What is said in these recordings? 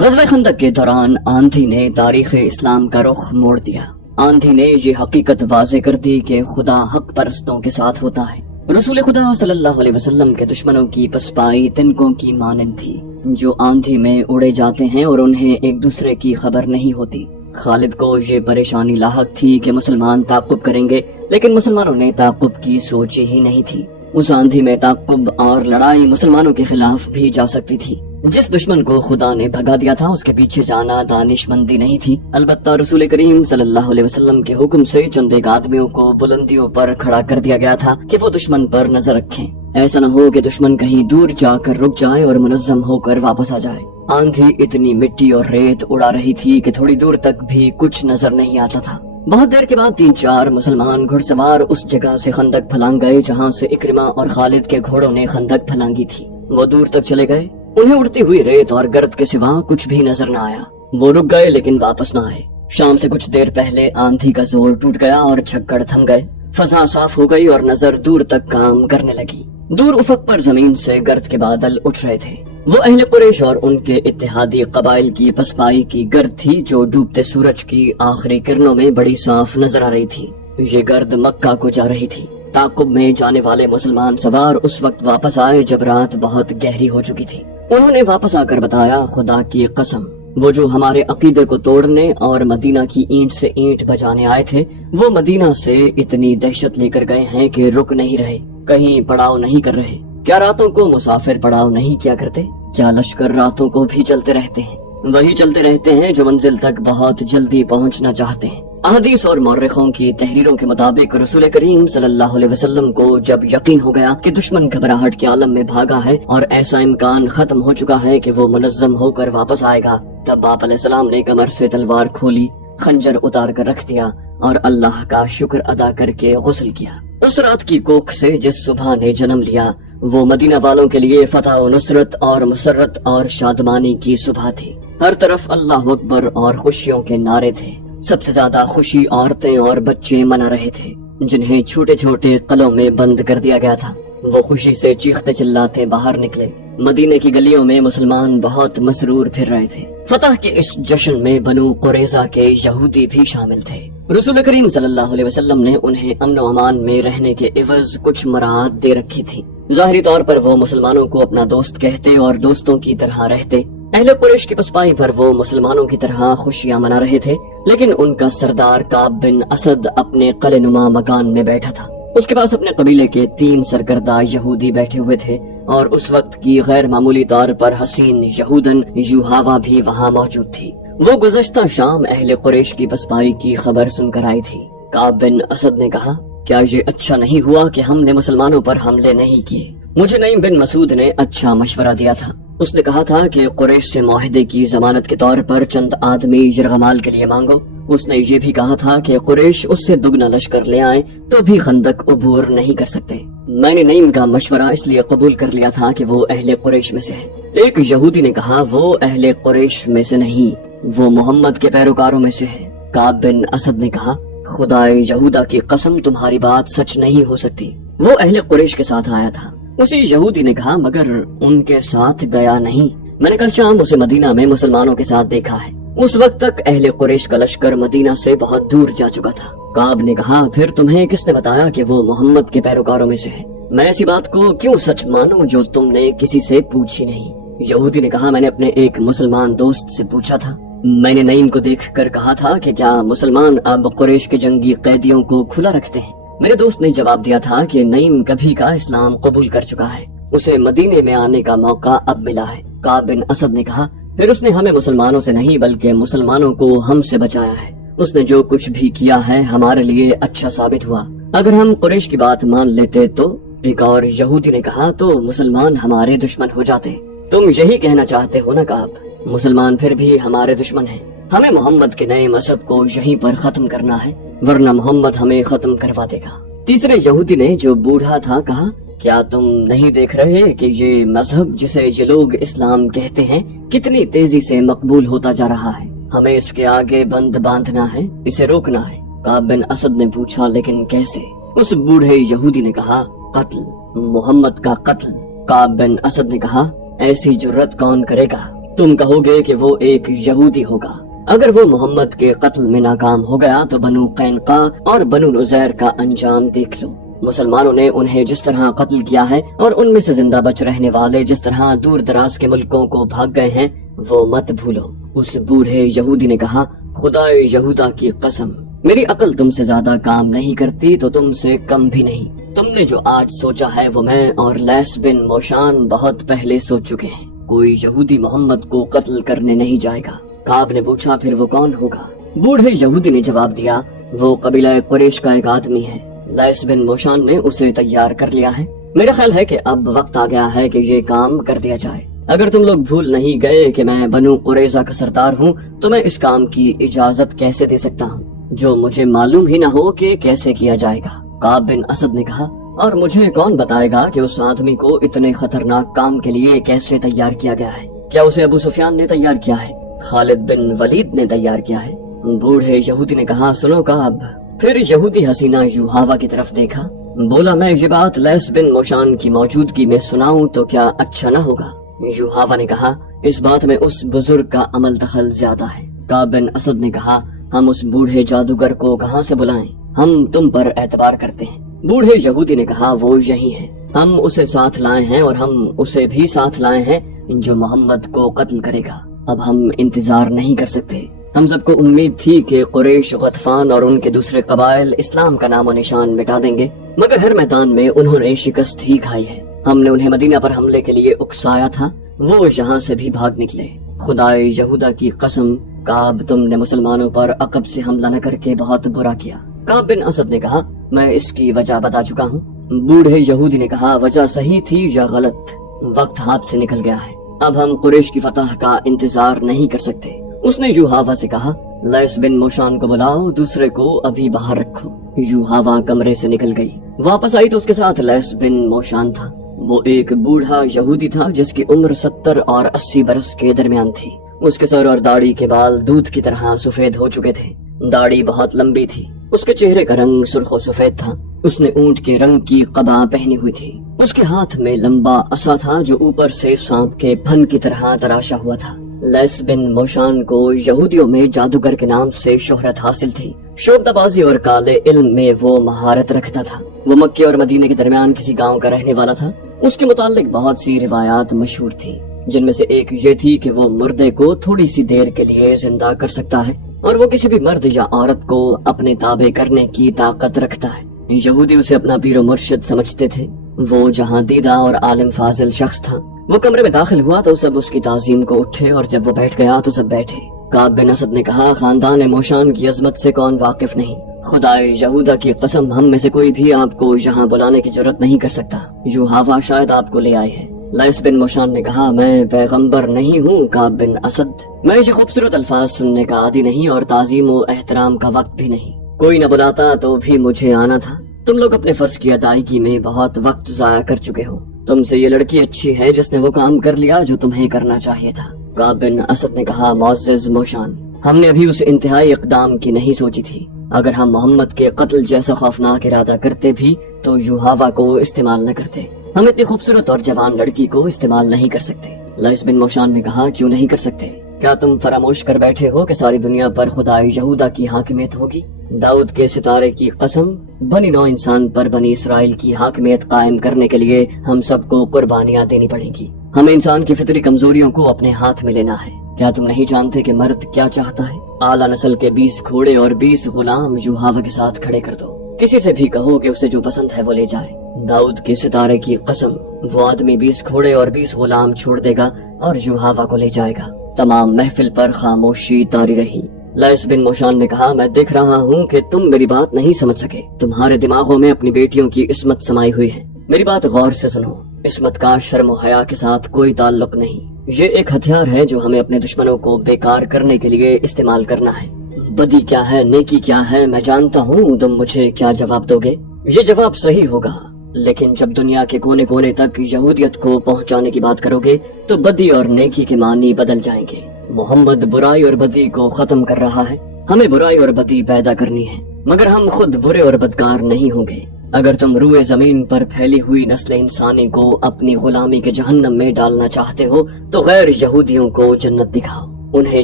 غزوہ خندق کے دوران آندھی نے تاریخ اسلام کا رخ موڑ دیا۔ آندھی نے یہ حقیقت واضح کر دی کہ خدا حق پرستوں کے ساتھ ہوتا ہے۔ رسول خدا صلی اللہ علیہ وسلم کے دشمنوں کی پسپائی تنکوں کی مانند تھی جو آندھی میں اڑے جاتے ہیں اور انہیں ایک دوسرے کی خبر نہیں ہوتی۔ خالد کو یہ پریشانی لاحق تھی کہ مسلمان تعاقب کریں گے، لیکن مسلمانوں نے تعاقب کی سوچی ہی نہیں تھی۔ اس آندھی میں تعاقب اور لڑائی مسلمانوں کے خلاف بھی جا سکتی تھی۔ جس دشمن کو خدا نے بھگا دیا تھا اس کے پیچھے جانا دانش مندی نہیں تھی۔ البتہ رسول کریم صلی اللہ علیہ وسلم کے حکم سے چند ایک آدمیوں کو بلندیوں پر کھڑا کر دیا گیا تھا کہ وہ دشمن پر نظر رکھیں، ایسا نہ ہو کہ دشمن کہیں دور جا کر رک جائے اور منظم ہو کر واپس آ جائے۔ آندھی اتنی مٹی اور ریت اڑا رہی تھی کہ تھوڑی دور تک بھی کچھ نظر نہیں آتا تھا۔ بہت دیر کے بعد 3-4 مسلمان گھڑ سوار اس جگہ سے خندق پھلانگ گئے جہاں سے اکرمہ اور خالد کے گھوڑوں نے خندق پھلانگی تھی۔ وہ دور تک چلے گئے، انہیں اڑتی ہوئی ریت اور گرد کے سوا کچھ بھی نظر نہ آیا۔ وہ رک گئے لیکن واپس نہ آئے۔ شام سے کچھ دیر پہلے آندھی کا زور ٹوٹ گیا اور جھکڑ تھم گئے۔ فضا صاف ہو گئی اور نظر دور تک کام کرنے لگی۔ دور افق پر زمین سے گرد کے بادل اٹھ رہے تھے۔ وہ اہل قریش اور ان کے اتحادی قبائل کی پسپائی کی گرد تھی جو ڈوبتے سورج کی آخری کرنوں میں بڑی صاف نظر آ رہی تھی۔ یہ گرد مکہ کو جا رہی تھی۔ تعاقب میں جانے والے مسلمان سوار اس وقت واپس آئے جب رات بہت گہری ہو چکی تھی۔ انہوں نے واپس آ کر بتایا، خدا کی قسم، وہ جو ہمارے عقیدے کو توڑنے اور مدینہ کی اینٹ سے اینٹ بجانے آئے تھے وہ مدینہ سے اتنی دہشت لے کر گئے ہیں کہ رک نہیں رہے، کہیں پڑاؤ نہیں کر رہے۔ کیا راتوں کو مسافر پڑاؤ نہیں کیا کرتے؟ کیا لشکر راتوں کو بھی چلتے رہتے ہیں؟ وہی چلتے رہتے ہیں جو منزل تک بہت جلدی پہنچنا چاہتے ہیں۔ احادیث اور مورخوں کی تحریروں کے مطابق رسول کریم صلی اللہ علیہ وسلم کو جب یقین ہو گیا کہ دشمن گھبراہٹ کے عالم میں بھاگا ہے اور ایسا امکان ختم ہو چکا ہے کہ وہ منظم ہو کر واپس آئے گا، تب آپ علیہ السلام نے کمر سے تلوار کھولی، خنجر اتار کر رکھ دیا اور اللہ کا شکر ادا کر کے غسل کیا۔ اس رات کی کوکھ سے جس صبح نے جنم لیا وہ مدینہ والوں کے لیے فتح و نصرت اور مسرت اور شادمانی کی صبح تھی۔ ہر طرف اللہ اکبر اور خوشیوں کے نعرے تھے۔ سب سے زیادہ خوشی عورتیں اور بچے منا رہے تھے جنہیں چھوٹے چھوٹے قلعوں میں بند کر دیا گیا تھا۔ وہ خوشی سے چیختے چلاتے باہر نکلے۔ مدینے کی گلیوں میں مسلمان بہت مسرور پھر رہے تھے۔ فتح کے اس جشن میں بنو قریظہ کے یہودی بھی شامل تھے۔ رسول کریم صلی اللہ علیہ وسلم نے انہیں امن و امان میں رہنے کے عوض کچھ مراعات دے رکھی تھی۔ ظاہری طور پر وہ مسلمانوں کو اپنا دوست کہتے اور دوستوں کی طرح رہتے۔ اہل قریش کی پسپائی پر وہ مسلمانوں کی طرح خوشیاں منا رہے تھے، لیکن ان کا سردار کعب بن اسد اپنے قلعہ نما مکان میں بیٹھا تھا۔ اس کے پاس اپنے قبیلے کے 3 سرکردہ یہودی بیٹھے ہوئے تھے اور اس وقت کی غیر معمولی طور پر حسین یہودن یوہاوا بھی وہاں موجود تھی۔ وہ گزشتہ شام اہل قریش کی پسپائی کی خبر سن کر آئی تھی۔ کعب بن اسد نے کہا، کیا یہ اچھا نہیں ہوا کہ ہم نے مسلمانوں پر حملے نہیں کیے؟ مجھے نعیم بن مسعود نے اچھا مشورہ دیا تھا۔ اس نے کہا تھا کہ قریش سے معاہدے کی ضمانت کے طور پر چند آدمی یرغمال کے لیے مانگو۔ اس نے یہ بھی کہا تھا کہ قریش اس سے دگنا لشکر لے آئے تو بھی خندق عبور نہیں کر سکتے۔ میں نے نعیم کا مشورہ اس لیے قبول کر لیا تھا کہ وہ اہل قریش میں سے ہے۔ ایک یہودی نے کہا، وہ اہل قریش میں سے نہیں، وہ محمد کے پیروکاروں میں سے ہے۔ کعب بن اسد نے کہا، خدائے یہودا کی قسم، تمہاری بات سچ نہیں ہو سکتی، وہ اہل قریش کے ساتھ آیا تھا۔ اسی یہودی نے کہا، مگر ان کے ساتھ گیا نہیں، میں نے کل شام اسے مدینہ میں مسلمانوں کے ساتھ دیکھا ہے۔ اس وقت تک اہل قریش کا لشکر مدینہ سے بہت دور جا چکا تھا۔ کعب نے کہا، پھر تمہیں کس نے بتایا کہ وہ محمد کے پیروکاروں میں سے ہے؟ میں ایسی بات کو کیوں سچ مانوں جو تم نے کسی سے پوچھی نہیں؟ یہودی نے کہا، میں نے اپنے ایک مسلمان دوست سے پوچھا تھا۔ میں نے نعیم کو دیکھ کر کہا تھا کہ کیا مسلمان اب قریش کے جنگی قیدیوں کو کھلا رکھتے ہیں؟ میرے دوست نے جواب دیا تھا کہ نعیم کبھی کا اسلام قبول کر چکا ہے، اسے مدینے میں آنے کا موقع اب ملا ہے۔ کعب بن اسد نے کہا، پھر اس نے ہمیں مسلمانوں سے نہیں بلکہ مسلمانوں کو ہم سے بچایا ہے۔ اس نے جو کچھ بھی کیا ہے ہمارے لیے اچھا ثابت ہوا۔ اگر ہم قریش کی بات مان لیتے تو، ایک اور یہودی نے کہا، تو مسلمان ہمارے دشمن ہو جاتے۔ تم یہی کہنا چاہتے ہو نا کعب، مسلمان پھر بھی ہمارے دشمن ہیں۔ ہمیں محمد کے نئے مذہب کو یہیں پر ختم کرنا ہے، ورنہ محمد ہمیں ختم کروا دے گا۔ تیسرے یہودی نے جو بوڑھا تھا کہا، کیا تم نہیں دیکھ رہے کہ یہ مذہب جسے یہ لوگ اسلام کہتے ہیں کتنی تیزی سے مقبول ہوتا جا رہا ہے؟ ہمیں اس کے آگے بند باندھنا ہے، اسے روکنا ہے۔ کعب بن اسد نے پوچھا، لیکن کیسے؟ اس بوڑھے یہودی نے کہا، قتل، محمد کا قتل۔ کعب بن اسد نے کہا، ایسی جرت کون کرے گا؟ تم کہو گے کہ وہ ایک یہودی ہوگا۔ اگر وہ محمد کے قتل میں ناکام ہو گیا تو بنو قینقاع اور بنو نذیر کا انجام دیکھ لو۔ مسلمانوں نے انہیں جس طرح قتل کیا ہے اور ان میں سے زندہ بچ رہنے والے جس طرح دور دراز کے ملکوں کو بھاگ گئے ہیں وہ مت بھولو۔ اس بوڑھے یہودی نے کہا، خدا یہودا کی قسم، میری عقل تم سے زیادہ کام نہیں کرتی تو تم سے کم بھی نہیں۔ تم نے جو آج سوچا ہے وہ میں اور لیس بن موشان بہت پہلے سوچ چکے ہیں۔ کوئی یہودی محمد کو قتل کرنے نہیں جائے گا۔ کعب نے پوچھا، پھر وہ کون ہوگا؟ بوڑھے یہودی نے جواب دیا، وہ قبیلہ قریش کا ایک آدمی ہے۔ لیس بن موشان نے اسے تیار کر لیا ہے۔ میرا خیال ہے کہ اب وقت آ گیا ہے کہ یہ کام کر دیا جائے۔ اگر تم لوگ بھول نہیں گئے کہ میں بنو قریظہ کا سردار ہوں تو میں اس کام کی اجازت کیسے دے سکتا ہوں جو مجھے معلوم ہی نہ ہو کہ کیسے کیا جائے گا؟ کعب بن اسد نے کہا، اور مجھے کون بتائے گا کہ اس آدمی کو اتنے خطرناک کام کے لیے کیسے تیار کیا گیا ہے؟ کیا اسے ابو سفیان نے تیار کیا ہے؟ خالد بن ولید نے تیار کیا ہے؟ بوڑھے یہودی نے کہا، سنو کعب۔ پھر یہودی حسینہ یوحاوا کی طرف دیکھا، بولا، میں یہ بات لیس بن موشان کی موجودگی میں سناؤں تو کیا اچھا نہ ہوگا؟ یوحاوا نے کہا، اس بات میں اس بزرگ کا عمل دخل زیادہ ہے۔ کعب بن اسد نے کہا، ہم اس بوڑھے جادوگر کو کہاں سے بلائیں؟ ہم تم پر اعتبار کرتے ہیں۔ بوڑھے یہودی نے کہا، وہ یہی ہے، ہم اسے ساتھ لائے ہیں اور ہم اسے بھی ساتھ لائے ہیں جو محمد کو قتل کرے گا۔ اب ہم انتظار نہیں کر سکتے۔ ہم سب کو امید تھی کہ قریش، غطفان اور ان کے دوسرے قبائل اسلام کا نام و نشان مٹا دیں گے، مگر ہر میدان میں انہوں نے شکست ہی کھائی ہے۔ ہم نے انہیں مدینہ پر حملے کے لیے اکسایا تھا، وہ یہاں سے بھی بھاگ نکلے۔ خدائے یہودا کی قسم، کعب، تم نے مسلمانوں پر عقب سے حملہ نہ کر کے بہت برا کیا۔ کعب بن اسد نے کہا، میں اس کی وجہ بتا چکا ہوں۔ بوڑھے یہودی نے کہا، وجہ صحیح تھی یا غلط، وقت ہاتھ سے نکل گیا ہے، اب ہم قریش کی فتح کا انتظار نہیں کر سکتے۔ اس نے یوحاوا سے کہا، لیس بن موشان کو بلاؤ، دوسرے کو ابھی باہر رکھو۔ یوحاوا کمرے سے نکل گئی، واپس آئی تو اس کے ساتھ لیس بن موشان تھا۔ وہ ایک بوڑھا یہودی تھا جس کی عمر 70 اور 80 برس کے درمیان تھی۔ اس کے سر اور داڑھی کے بال دودھ کی طرح سفید ہو چکے تھے، داڑھی بہت لمبی تھی، اس کے چہرے کا رنگ سرخ و سفید تھا۔ اس نے اونٹ کے رنگ کی قبا پہنی ہوئی تھی، اس کے ہاتھ میں لمبا عصا تھا جو اوپر سے سانپ کے پھن کی طرح تراشا ہوا تھا۔ لیس بن موشان کو یہودیوں میں جادوگر کے نام سے شہرت حاصل تھی۔ شعبدہ بازی اور کالے علم میں وہ مہارت رکھتا تھا۔ وہ مکے اور مدینے کے درمیان کسی گاؤں کا رہنے والا تھا۔ اس کے متعلق بہت سی روایات مشہور تھیں، جن میں سے ایک یہ تھی کہ وہ مردے کو تھوڑی سی دیر کے لیے زندہ کر سکتا ہے اور وہ کسی بھی مرد یا عورت کو اپنے تابع کرنے کی طاقت رکھتا ہے۔ یہودی اسے اپنا پیر و مرشد سمجھتے تھے۔ وہ جہاں دیدہ اور عالم فاضل شخص تھا۔ وہ کمرے میں داخل ہوا تو سب اس کی تعظیم کو اٹھے اور جب وہ بیٹھ گیا تو سب بیٹھے۔ کعب بن اسد نے کہا، خاندان موشان کی عظمت سے کون واقف نہیں؟ خدائے یہودا کی قسم، ہم میں سے کوئی بھی آپ کو یہاں بلانے کی جرات نہیں کر سکتا۔ یوحاوا شاید آپ کو لے آئے ہیں۔ لیس بن موشان نے کہا، میں پیغمبر نہیں ہوں کعب بن اسد، میں یہ خوبصورت الفاظ سننے کا عادی نہیں اور تعظیم و احترام کا وقت بھی نہیں۔ کوئی نہ بلاتا تو بھی مجھے آنا تھا۔ تم لوگ اپنے فرض کی ادائیگی میں بہت وقت ضائع کر چکے ہو۔ تم سے یہ لڑکی اچھی ہے جس نے وہ کام کر لیا جو تمہیں کرنا چاہیے تھا۔ کعب بن اسد نے کہا، معزز موشان، ہم نے ابھی اس انتہائی اقدام کی نہیں سوچی تھی۔ اگر ہم محمد کے قتل جیسا خوفناک ارادہ کرتے بھی تو یوحاوا کو استعمال نہ کرتے۔ ہم اتنی خوبصورت اور جوان لڑکی کو استعمال نہیں کر سکتے۔ لیس بن موشان نے کہا، کیوں نہیں کر سکتے؟ کیا تم فراموش کر بیٹھے ہو کہ ساری دنیا پر خدائے یہودا کی حاکمیت ہوگی؟ داؤد کے ستارے کی قسم، بنی نوع انسان پر بنی اسرائیل کی حاکمیت قائم کرنے کے لیے ہم سب کو قربانیاں دینی پڑیں گی۔ ہمیں انسان کی فطری کمزوریوں کو اپنے ہاتھ میں لینا ہے۔ کیا تم نہیں جانتے کہ مرد کیا چاہتا ہے؟ اعلیٰ نسل کے 20 گھوڑے اور 20 غلام یوحاوا کے ساتھ کھڑے کر دو۔ کسی سے بھی کہو کہ اسے جو پسند ہے وہ لے جائے۔ داؤد کے ستارے کی قسم، وہ آدمی 20 گھوڑے اور 20 غلام چھوڑ دے گا اور یوحاوا کو لے جائے گا۔ تمام محفل پر خاموشی طاری رہی۔ لیس بن موشان نے کہا، میں دیکھ رہا ہوں کہ تم میری بات نہیں سمجھ سکے۔ تمہارے دماغوں میں اپنی بیٹیوں کی عصمت سمائی ہوئی ہے۔ میری بات غور سے سنو۔ عصمت کا شرم و حیا کے ساتھ کوئی تعلق نہیں۔ یہ ایک ہتھیار ہے جو ہمیں اپنے دشمنوں کو بیکار کرنے کے لیے استعمال کرنا ہے۔ بدی کیا ہے، نیکی کیا ہے، میں جانتا ہوں۔ تم مجھے کیا جواب دو گے؟ یہ جواب صحیح ہوگا، لیکن جب دنیا کے کونے کونے تک یہودیت کو پہنچانے کی بات کرو گے تو بدی اور نیکی کے معنی بدل جائیں گے۔ محمد برائی اور بدی کو ختم کر رہا ہے۔ ہمیں برائی اور بدی پیدا کرنی ہے، مگر ہم خود برے اور بدکار نہیں ہوں گے۔ اگر تم روئے زمین پر پھیلی ہوئی نسل انسانی کو اپنی غلامی کے جہنم میں ڈالنا چاہتے ہو تو غیر یہودیوں کو جنت دکھاؤ، انہیں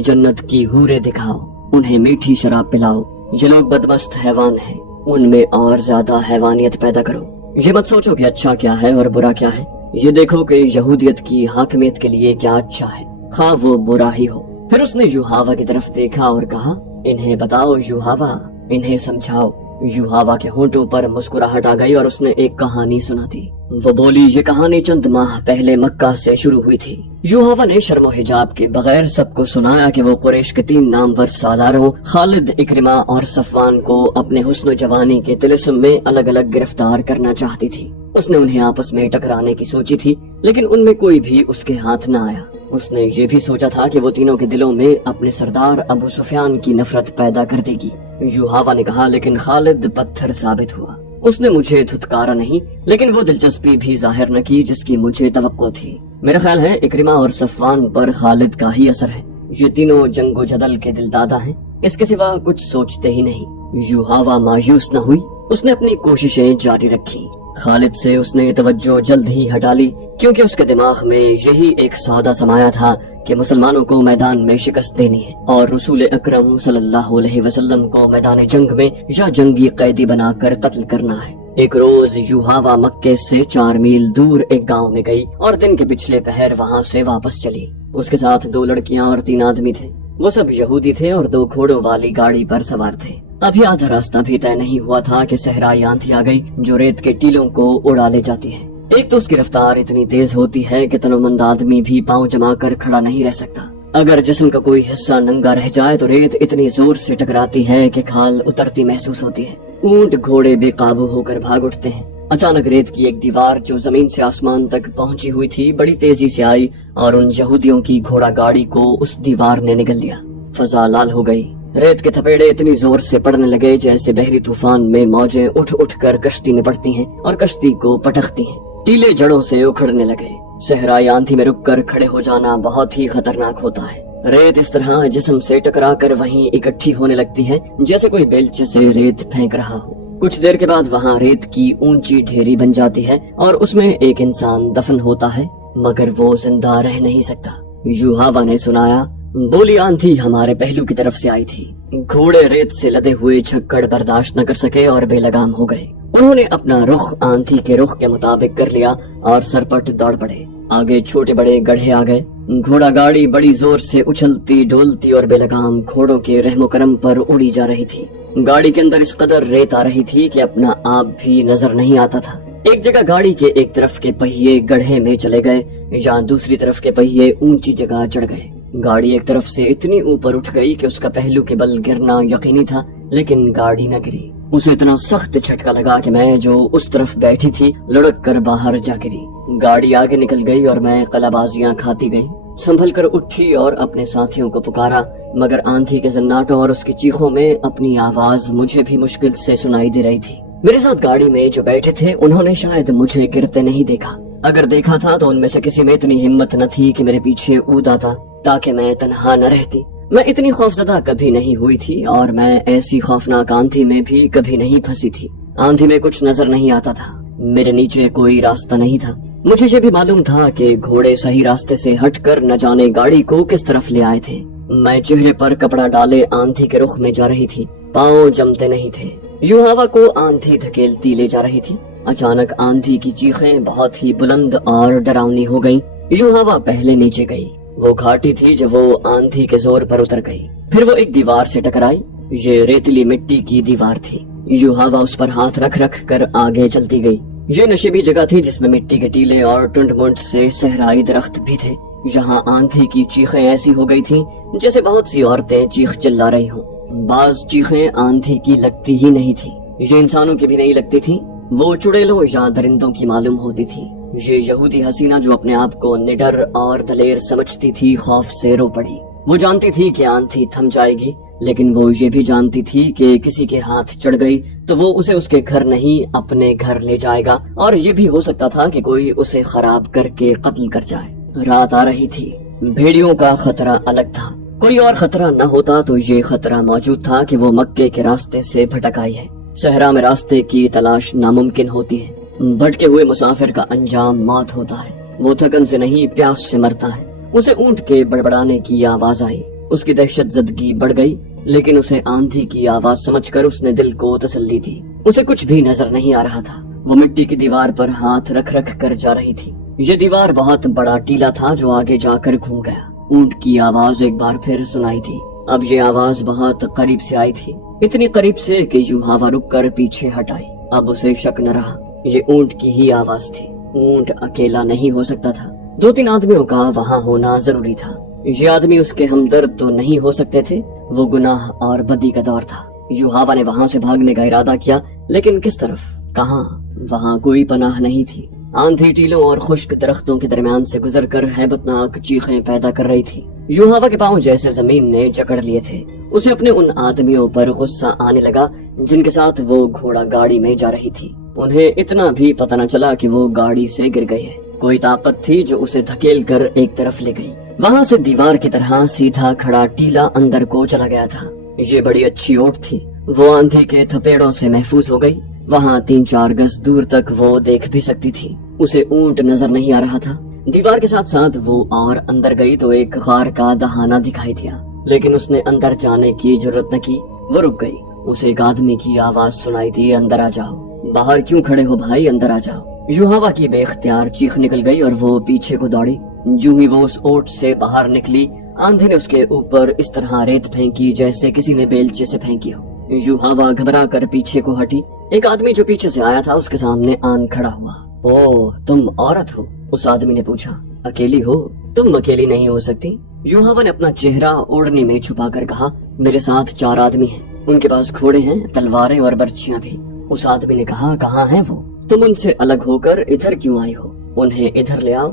جنت کی حوریں دکھاؤ، انہیں میٹھی شراب پلاؤ۔ یہ لوگ بدمست حیوان ہیں، ان میں اور زیادہ حیوانیت پیدا کرو۔ یہ مت سوچو کہ اچھا کیا ہے اور برا کیا ہے، یہ دیکھو کہ یہودیت کی حاکمیت کے لیے کیا اچھا ہے، خواہ وہ برا ہی ہو۔ پھر اس نے یوحوا کی طرف دیکھا اور کہا، انہیں بتاؤ یوحوا، انہیں سمجھاؤ۔ یوحوا کے ہونٹوں پر مسکراہٹ آ گئی اور اس نے ایک کہانی سنا دی۔ وہ بولی، یہ کہانی چند ماہ پہلے مکہ سے شروع ہوئی تھی۔ یوحوا نے شرم و حجاب کے بغیر سب کو سنایا کہ وہ قریش کے 3 نامور سالاروں خالد، اکرمہ اور صفوان کو اپنے حسن و جوانی کے طلسم میں الگ الگ گرفتار کرنا چاہتی تھی۔ اس نے انہیں آپس میں ٹکرانے کی سوچی تھی، لیکن ان میں کوئی بھی اس کے ہاتھ نہ آیا۔ اس نے یہ بھی سوچا تھا کہ وہ تینوں کے دلوں میں اپنے سردار ابو سفیان کی نفرت پیدا کر دے گی۔ یوحوا نے کہا، لیکن خالد پتھر ثابت ہوا، اس نے مجھے دھتکارا نہیں، لیکن وہ دلچسپی بھی ظاہر نہ کی جس کی مجھے توقع تھی۔ میرا خیال ہے اکرمہ اور صفوان پر خالد کا ہی اثر ہے، یہ تینوں جنگ و جدل کے دل دادا ہیں، اس کے سوا کچھ سوچتے ہی نہیں۔ یوحوا مایوس نہ ہوئی، اس نے اپنی کوششیں جاری رکھی۔ خالد سے اس نے توجہ جلد ہی ہٹا لی، کیونکہ اس کے دماغ میں یہی ایک سودا سمایا تھا کہ مسلمانوں کو میدان میں شکست دینی ہے اور رسول اکرم صلی اللہ علیہ وسلم کو میدان جنگ میں یا جنگی قیدی بنا کر قتل کرنا ہے۔ ایک روز یوحوا مکے سے 4 میل دور ایک گاؤں میں گئی اور دن کے پچھلے پہر وہاں سے واپس چلی۔ اس کے ساتھ 2 لڑکیاں اور 3 آدمی تھے، وہ سب یہودی تھے اور 2 گھوڑوں والی گاڑی پر سوار تھے۔ ابھی آدھا راستہ بھی طے نہیں ہوا تھا کہ صحرائی آندھی آ گئی جو ریت کے ٹیلوں کو اڑا لے جاتی ہے۔ ایک تو اس کی رفتار اتنی تیز ہوتی ہے کہ تنومند آدمی بھی پاؤں جما کر کھڑا نہیں رہ سکتا۔ اگر جسم کا کوئی حصہ ننگا رہ جائے تو ریت اتنی زور سے ٹکراتی ہے کہ کھال اترتی محسوس ہوتی ہے۔ اونٹ گھوڑے بے قابو ہو کر بھاگ اٹھتے ہیں۔ اچانک ریت کی ایک دیوار جو زمین سے آسمان تک پہنچی ہوئی تھی بڑی تیزی سے آئی اور ان یہودیوں کی گھوڑا گاڑی کو اس دیوار نے نگل دیا۔ فضا لال ہو گئی، ریت کے تھپیڑے اتنی زور سے پڑنے لگے جیسے بحری طوفان میں موجیں اٹھ اٹھ کر کشتی میں پڑتی ہیں اور کشتی کو پٹکتی ہیں۔ ٹیلے جڑوں سے اکھڑنے لگے۔ صحرائی آندھی میں رک کر کھڑے ہو جانا بہت ہی خطرناک ہوتا ہے۔ ریت اس طرح جسم سے ٹکرا کر وہیں اکٹھی ہونے لگتی ہے جیسے کوئی بیلچے سے ریت پھینک رہا ہو۔ کچھ دیر کے بعد وہاں ریت کی اونچی ڈھیری بن جاتی ہے اور اس میں ایک انسان دفن ہوتا ہے، مگر وہ زندہ رہ نہیں سکتا۔ یوحوا نے سنایا، بولی، آندھی ہمارے پہلو کی طرف سے آئی تھی، گھوڑے ریت سے لدے ہوئے جھکڑ برداشت نہ کر سکے اور بے لگام ہو گئے۔ انہوں نے اپنا رخ آندھی کے رخ کے مطابق کر لیا اور سرپٹ دوڑ پڑے۔ آگے چھوٹے بڑے گڑھے آ گئے۔ گھوڑا گاڑی بڑی زور سے اچھلتی ڈولتی اور بے لگام گھوڑوں کے رحم و کرم پر اڑی جا رہی تھی۔ گاڑی کے اندر اس قدر ریت آ رہی تھی کہ اپنا آپ بھی نظر نہیں آتا تھا۔ ایک جگہ گاڑی کے ایک طرف کے پہیے گڑھے میں چلے گئے یا دوسری طرف کے پہیے اونچی جگہ چڑھ گئے۔ گاڑی ایک طرف سے اتنی اوپر اٹھ گئی کہ اس کا پہلو کے بل گرنا یقینی تھا، لیکن گاڑی نہ گری۔ اسے اتنا سخت جھٹکا لگا کہ میں جو اس طرف بیٹھی تھی لڑک کر باہر جا گری۔ گاڑی آگے نکل گئی اور میں قلابازیاں کھاتی گئی۔ سنبھل کر اٹھی اور اپنے ساتھیوں کو پکارا، مگر آندھی کے زناٹوں اور اس کی چیخوں میں اپنی آواز مجھے بھی مشکل سے سنائی دے رہی تھی۔ میرے ساتھ گاڑی میں جو بیٹھے تھے انہوں نے شاید مجھے گرتے نہیں دیکھا، اگر دیکھا تھا تو ان میں سے کسی میں اتنی ہمت نہ تھی کہ میرے پیچھے اود آتا تاکہ میں تنہا نہ رہتی۔ میں اتنی خوفزدہ کبھی نہیں ہوئی تھی اور میں ایسی خوفناک آندھی میں بھی کبھی نہیں پھنسی تھی۔ آندھی میں کچھ نظر نہیں آتا تھا، میرے نیچے کوئی راستہ نہیں تھا۔ مجھے یہ بھی معلوم تھا کہ گھوڑے صحیح راستے سے ہٹ کر نہ جانے گاڑی کو کس طرف لے آئے تھے۔ میں چہرے پر کپڑا ڈالے آندھی کے رخ میں جا رہی تھی، پاؤں جمتے نہیں تھے۔ یوحوا کو آندھی دھکیلتی لے جا رہی تھی۔ اچانک آندھی کی چیخیں بہت ہی بلند اور ڈراؤنی ہو گئیں۔ یوحوا پہلے نیچے گئی، وہ گھاٹی تھی جب وہ آندھی کے زور پر اتر گئی۔ پھر وہ ایک دیوار سے ٹکرائی، یہ ریتلی مٹی کی دیوار تھی۔ یوحوا اس پر ہاتھ رکھ رکھ کر آگے چلتی گئی۔ یہ نشیبی جگہ تھی جس میں مٹی کے ٹیلے اور ٹنڈ منڈ سے صحرائی درخت بھی تھے۔ یہاں آندھی کی چیخیں ایسی ہو گئی تھیں جیسے بہت سی عورتیں چیخ چلا رہی ہوں۔ بعض چیخیں آندھی کی لگتی ہی نہیں تھی، یہ انسانوں کی بھی نہیں لگتی تھی، وہ چڑیلوں یا درندوں کی معلوم ہوتی تھی۔ یہ یہودی حسینہ جو اپنے آپ کو نڈر اور دلیر سمجھتی تھی خوف سے رو پڑی۔ وہ جانتی تھی کہ آندھی تھم جائے گی، لیکن وہ یہ بھی جانتی تھی کہ کسی کے ہاتھ چڑھ گئی تو وہ اسے اس کے گھر نہیں اپنے گھر لے جائے گا، اور یہ بھی ہو سکتا تھا کہ کوئی اسے خراب کر کے قتل کر جائے۔ رات آ رہی تھی، بھیڑیوں کا خطرہ الگ تھا۔ کوئی اور خطرہ نہ ہوتا تو یہ خطرہ موجود تھا کہ وہ مکے کے راستے سے بھٹک آئی ہے۔ صحرا میں راستے کی تلاش ناممکن ہوتی ہے، بھٹکے ہوئے مسافر کا انجام موت ہوتا ہے۔ وہ تھکن سے نہیں پیاس سے مرتا ہے۔ اسے اونٹ کے بڑبڑانے کی آواز آئی، اس کی دہشت زدگی بڑھ گئی، لیکن اسے آندھی کی آواز سمجھ کر اس نے دل کو تسلی دی۔ اسے کچھ بھی نظر نہیں آ رہا تھا، وہ مٹی کی دیوار پر ہاتھ رکھ رکھ کر جا رہی تھی۔ یہ دیوار بہت بڑا ٹیلا تھا جو آگے جا کر گھوم گیا۔ اونٹ کی آواز ایک بار پھر سنائی دی، اب یہ آواز بہت قریب سے آئی تھی، اتنی قریب سے کہ یوں ہوا رک کر پیچھے ہٹ آئی۔ اب اسے شک نہ رہا، یہ اونٹ کی ہی آواز تھی۔ اونٹ اکیلا نہیں ہو سکتا تھا، 2-3 آدمیوں کا وہاں ہونا ضروری تھا۔ یہ آدمی اس کے ہمدرد تو نہیں ہو سکتے تھے، وہ گناہ اور بدی کا دور تھا۔ یوحوا نے وہاں سے بھاگنے کا ارادہ کیا، لیکن کس طرف، کہاں؟ وہاں کوئی پناہ نہیں تھی۔ آندھی ٹیلوں اور خشک درختوں کے درمیان سے گزر کر ہیبتناک چیخیں پیدا کر رہی تھی۔ یوحوا کے پاؤں جیسے زمین نے جکڑ لیے تھے۔ اسے اپنے ان آدمیوں پر غصہ آنے لگا جن کے ساتھ وہ گھوڑا گاڑی میں جا رہی تھی۔ انہیں اتنا بھی پتہ نہ چلا کہ وہ گاڑی سے گر گئی ہے۔ کوئی طاقت تھی جو اسے دھکیل کر ایک طرف لے گئی۔ وہاں سے دیوار کی طرح سیدھا کھڑا ٹیلا اندر کو چلا گیا تھا۔ یہ بڑی اچھی اوٹ تھی، وہ آندھی کے تھپیڑوں سے محفوظ ہو گئی۔ وہاں 3-4 گز دور تک وہ دیکھ بھی سکتی تھی۔ اسے اونٹ نظر نہیں آ رہا تھا۔ دیوار کے ساتھ ساتھ وہ اور اندر گئی تو ایک غار کا دہانہ دکھائی دیا، لیکن اس نے اندر جانے کی جرت نہ کی۔ وہ رک گئی۔ اسے ایک آدمی کی آواز سنائی دی، اندر آ جاؤ۔ باہر کیوں کھڑے ہو بھائی، اندر آ جاؤ۔ یوحوا کی بے اختیار چیخ نکل گئی اور وہ پیچھے کو دوڑی۔ جو ہی وہ اس اوٹ سے باہر نکلی، آندھی نے اس کے اوپر اس طرح ریت پھینکی جیسے کسی نے بیلچے سے پھینکی ہو۔ یوحوا گھبرا کر پیچھے کو ہٹی۔ ایک آدمی جو پیچھے سے آیا تھا اس کے سامنے آن کھڑا ہوا۔ اوہ، تم عورت ہو؟ اس آدمی نے پوچھا۔ اکیلی ہو؟ تم اکیلی نہیں ہو سکتی۔ یوحوا نے اپنا چہرہ اوڑھنی میں چھپا کر کہا، میرے ساتھ 4 آدمی ہیں، ان کے پاس گھوڑے ہیں، تلواریں اور برچیاں بھی۔ اس آدمی نے کہا، کہاں ہیں وہ؟ تم ان سے الگ ہو کر ادھر کیوں آئی ہو؟ انہیں ادھر لے آؤ،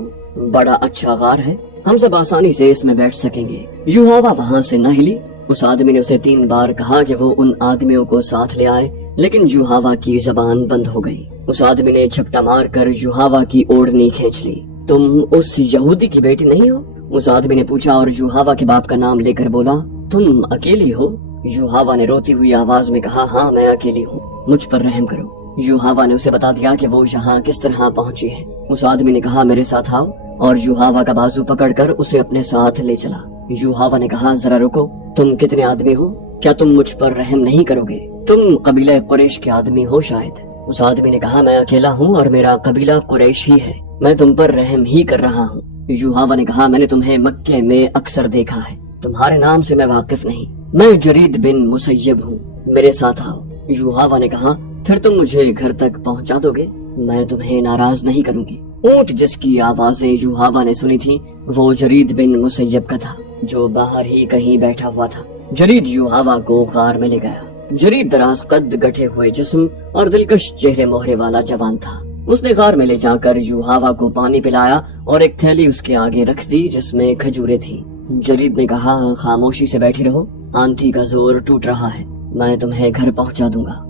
بڑا اچھا غار ہے، ہم سب آسانی سے اس میں بیٹھ سکیں گے۔ یوحوا وہاں سے نہ ہلی۔ اس آدمی نے اسے 3 بار کہا کہ وہ ان آدمیوں کو ساتھ لے آئے، لیکن یوحوا کی زبان بند ہو گئی۔ اس آدمی نے جھپٹا مار کر یوحوا کی اوڑھنی کھینچ لی۔ تم اس یہودی کی بیٹی نہیں ہو؟ اس آدمی نے پوچھا اور یوحوا کے باپ کا نام لے کر بولا، تم اکیلی ہو؟ یوحوا نے روتی ہوئی آواز میں کہا، ہاں میں اکیلی ہوں، مجھ پر رحم کرو۔ یوحوا نے اسے بتا دیا کہ وہ یہاں کس طرح پہنچی ہے۔ اس آدمی نے کہا، میرے ساتھ آؤ، اور یوحوا کا بازو پکڑ کر اسے اپنے ساتھ لے چلا۔ یوحوا نے کہا، ذرا رکو، تم کتنے آدمی ہو؟ کیا تم مجھ پر رحم نہیں کرو گے؟ تم قبیلہ قریش کے آدمی ہو شاید۔ اس آدمی نے کہا، میں اکیلا ہوں اور میرا قبیلہ قریش ہی ہے، میں تم پر رحم ہی کر رہا ہوں۔ یوحوا نے کہا، میں نے تمہیں مکے میں اکثر دیکھا ہے، تمہارے نام سے میں واقف نہیں، میں جرید بن مسیب ہوں، میرے ساتھ آؤ۔ یوحوا نے کہا، پھر تم مجھے گھر تک پہنچا دو گے، میں تمہیں ناراض نہیں کروں گی۔ اونٹ جس کی آوازیں یوحوا نے سنی تھی وہ جرید بن مسیب کا تھا، جو باہر ہی کہیں بیٹھا ہوا تھا۔ جرید یوحوا کو غار میں لے گیا۔ جرید دراز قد، گٹھے ہوئے جسم اور دلکش چہرے مہرے والا جوان تھا۔ اس نے غار میں لے جا کر یوحوا کو پانی پلایا اور ایک تھیلی اس کے آگے رکھ دی جس میں کھجوریں تھیں۔ جرید نے کہا، خاموشی سے بیٹھی رہو، آندھی کا زور ٹوٹ رہا ہے، میں تمہیں گھر پہنچا دوں گا۔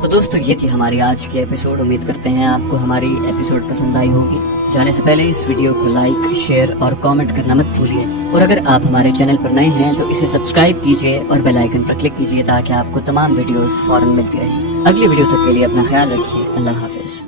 تو دوستو، یہ تھی ہماری آج کی ایپیسوڈ۔ امید کرتے ہیں آپ کو ہماری ایپیسوڈ پسند آئی ہوگی۔ جانے سے پہلے اس ویڈیو کو لائک، شیئر اور کامنٹ کرنا مت بھولیے، اور اگر آپ ہمارے چینل پر نئے ہیں تو اسے سبسکرائب کیجیے اور بیل آئیکن پر کلک کیجیے تاکہ آپ کو تمام ویڈیوز فوراً ملتی رہیں۔ اگلی ویڈیو تک کے لیے اپنا خیال رکھیے۔ اللہ حافظ۔